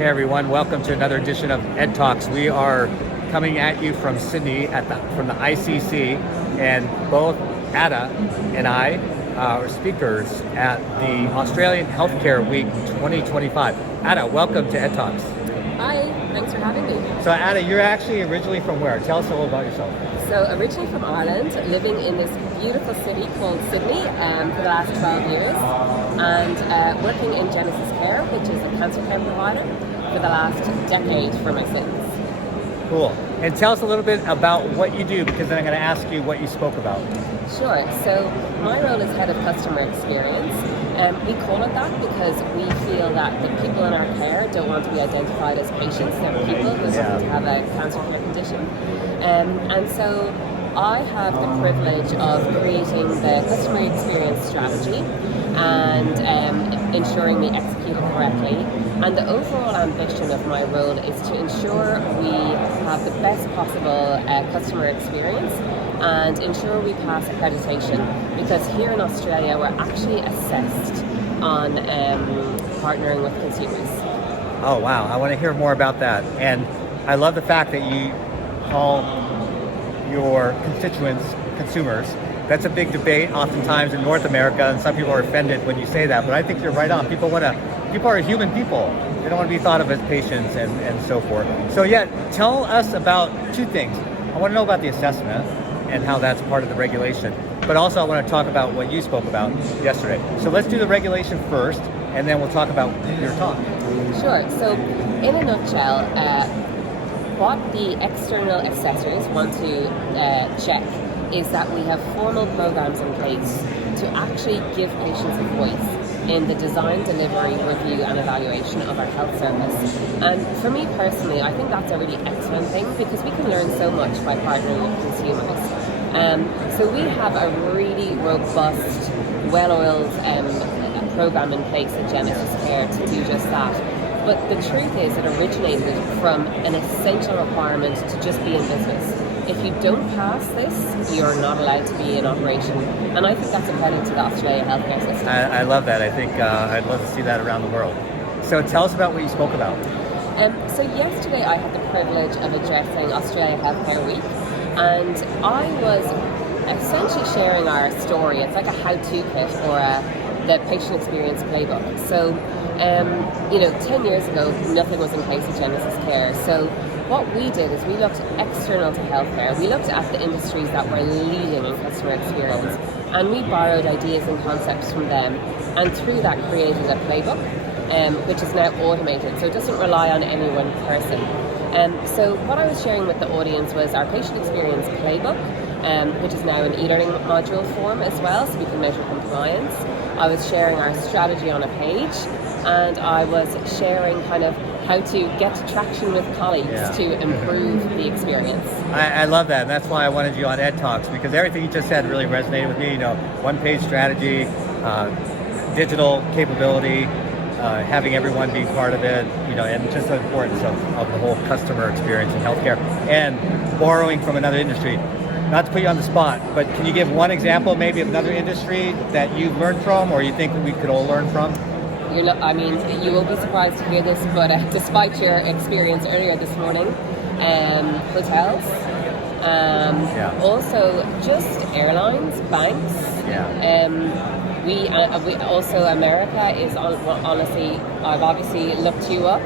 Hey everyone, welcome to another edition of EDTalks. We are coming at you from Sydney from the ICC, and both Ada and I are speakers at the Australian Healthcare Week 2025. Ada, welcome to EDTalks. Hi, thanks for having me. So Ada, you're actually originally from where? Tell us a little about yourself. So originally from Ireland, living in this beautiful city called Sydney for the last 12 years, and working in Genesis Care, which is a cancer care provider, for the last decade for my sins. Cool. And tell us a little bit about what you do, because then I'm going to ask you what you spoke about. Sure. So my role is head of customer experience. We call it that because we feel that the people in our care don't want to be identified as patients. They're people who have a cancer care condition. And so I have the privilege of creating the customer experience strategy and ensuring we execute it correctly. And the overall ambition of my role is to ensure we have the best possible customer experience and ensure we pass accreditation, because here in Australia we're actually assessed on partnering with consumers. Oh wow, I want to hear more about that. And I love the fact that you call your constituents consumers. That's a big debate oftentimes in North America, and some people are offended when you say that, but I think you're right on. People are human people. They don't want to be thought of as patients and so forth. So yeah, tell us about two things. I want to know about the assessment and how that's part of the regulation, but also I want to talk about what you spoke about yesterday. So let's do the regulation first, and then we'll talk about your talk. Sure. So in a nutshell, what the external assessors want to check is that we have formal programs in place to actually give patients a voice in the design, delivery, review and evaluation of our health service. And for me personally, I think that's a really excellent thing, because we can learn so much by partnering with consumers. So we have a really robust, well-oiled program in place at Genesis Care to do just that. But the truth is it originated from an essential requirement to just be in business. If you don't pass this, you're not allowed to be in operation. And I think that's a credit to the Australian healthcare system. I love that. I think I'd love to see that around the world. So tell us about what you spoke about. So yesterday I had the privilege of addressing Australia Healthcare Week, and I was essentially sharing our story. It's like a how-to kit or the patient experience playbook. So, 10 years ago, nothing was in place at Genesis Care. So what we did is we looked external to healthcare. We looked at the industries that were leading in customer experience, and we borrowed ideas and concepts from them, and through that created a playbook, which is now automated, so it doesn't rely on any one person. So what I was sharing with the audience was our patient experience playbook, which is now an e-learning module form as well, so we can measure compliance. I was sharing our strategy on a page, and I was sharing kind of how to get traction with colleagues to improve the experience. I love that, and that's why I wanted you on EDTalks, because everything you just said really resonated with me. One-page strategy, digital capability, having everyone be part of it, and just the importance of the whole customer experience in healthcare, and borrowing from another industry. Not to put you on the spot, but can you give one example maybe of another industry that you've learned from, or you think we could all learn from? You will be surprised to hear this, but despite your experience earlier this morning, hotels, also just airlines, banks. We also, America is honestly, I've obviously looked you up,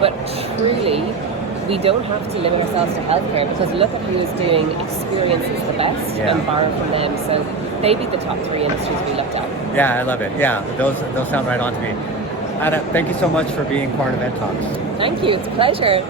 but truly we don't have to limit ourselves to healthcare, because look at who is doing experiences the best and borrow from them. So they'd be the top three industries we looked at. Yeah, I love it. Yeah, those sound right on to me. Ada, thank you so much for being part of EDTalks. Thank you. It's a pleasure.